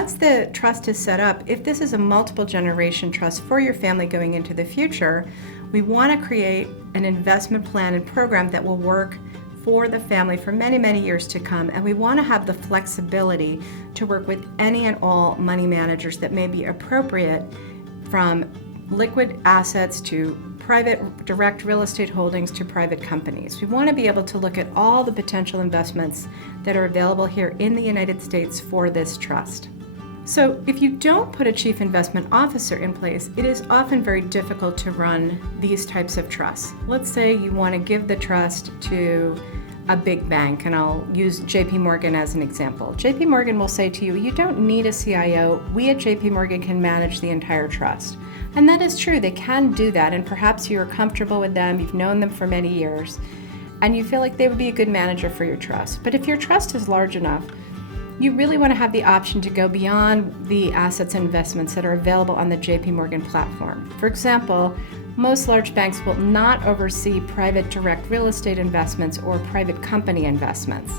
once the trust is set up, if this is a multiple generation trust for your family going into the future, we want to create an investment plan and program that will work for the family for many, many years to come. And we want to have the flexibility to work with any and all money managers that may be appropriate, from liquid assets to private direct real estate holdings to private companies. We want to be able to look at all the potential investments that are available here in the United States for this trust. So if you don't put a chief investment officer in place, it is often very difficult to run these types of trusts. Let's say you want to give the trust to a big bank, and I'll use JP Morgan as an example. JP Morgan will say to you, you don't need a CIO. We at JP Morgan can manage the entire trust. And that is true, they can do that, and perhaps you're comfortable with them, you've known them for many years, and you feel like they would be a good manager for your trust. But if your trust is large enough, you really want to have the option to go beyond the assets and investments that are available on the JP Morgan platform. For example, most large banks will not oversee private direct real estate investments or private company investments.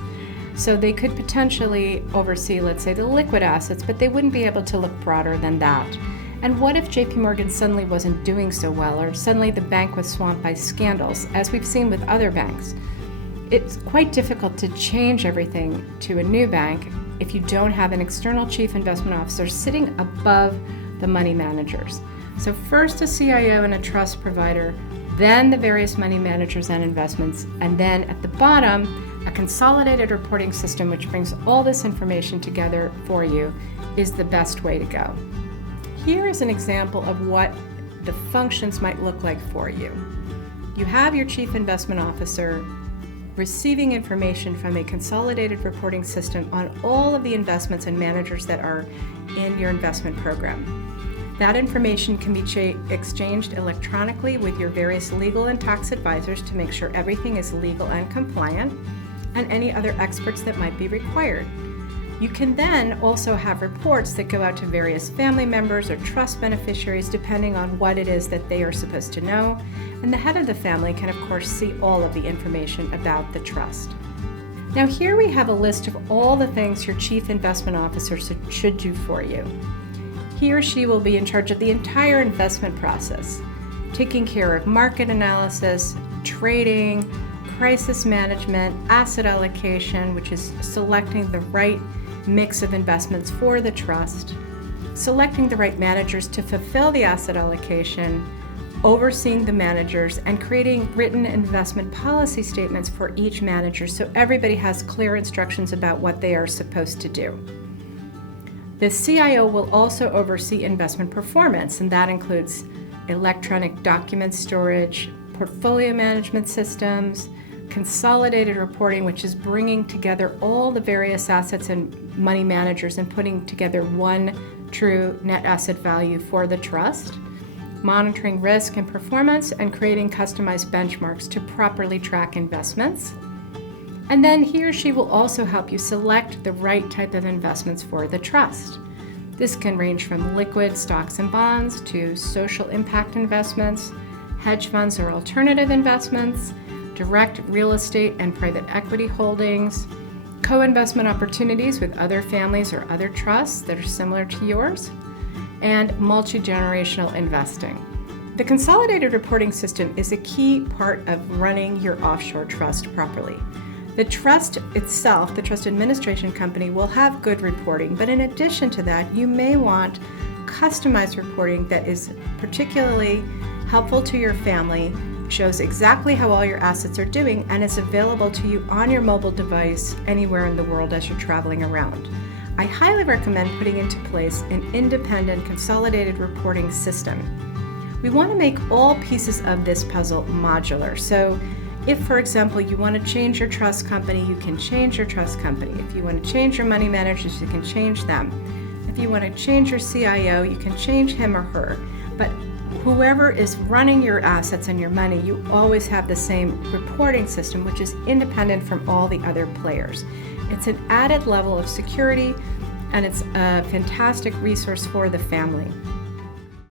So they could potentially oversee, let's say, the liquid assets, but they wouldn't be able to look broader than that. And what if JP Morgan suddenly wasn't doing so well, or suddenly the bank was swamped by scandals, as we've seen with other banks? It's quite difficult to change everything to a new bank if you don't have an external chief investment officer sitting above the money managers. So first a CIO and a trust provider, then the various money managers and investments, and then at the bottom, a consolidated reporting system which brings all this information together for you is the best way to go. Here is an example of what the functions might look like for you. You have your chief investment officer receiving information from a consolidated reporting system on all of the investments and managers that are in your investment program. That information can be exchanged electronically with your various legal and tax advisors to make sure everything is legal and compliant, and any other experts that might be required. You can then also have reports that go out to various family members or trust beneficiaries depending on what it is that they are supposed to know, and the head of the family can of course see all of the information about the trust. Now here we have a list of all the things your chief investment officer should do for you. He or she will be in charge of the entire investment process, taking care of market analysis, trading, crisis management, asset allocation, which is selecting the right mix of investments for the trust, selecting the right managers to fulfill the asset allocation, overseeing the managers, and creating written investment policy statements for each manager so everybody has clear instructions about what they are supposed to do. The CIO will also oversee investment performance, and that includes electronic document storage, portfolio management systems, consolidated reporting, which is bringing together all the various assets and money managers and putting together one true net asset value for the trust, monitoring risk and performance, and creating customized benchmarks to properly track investments. And then he or she will also help you select the right type of investments for the trust. This can range from liquid stocks and bonds to social impact investments, hedge funds or alternative investments, direct real estate and private equity holdings, co-investment opportunities with other families or other trusts that are similar to yours, and multi-generational investing. The consolidated reporting system is a key part of running your offshore trust properly. The trust itself, the trust administration company, will have good reporting, but in addition to that, you may want customized reporting that is particularly helpful to your family, shows exactly how all your assets are doing, and is available to you on your mobile device anywhere in the world as you're traveling around. I highly recommend putting into place an independent consolidated reporting system. We want to make all pieces of this puzzle modular. So if, for example, you want to change your trust company, you can change your trust company. If you want to change your money managers, you can change them. If you want to change your CIO, you can change him or her. But whoever is running your assets and your money, you always have the same reporting system, which is independent from all the other players. It's an added level of security, and it's a fantastic resource for the family.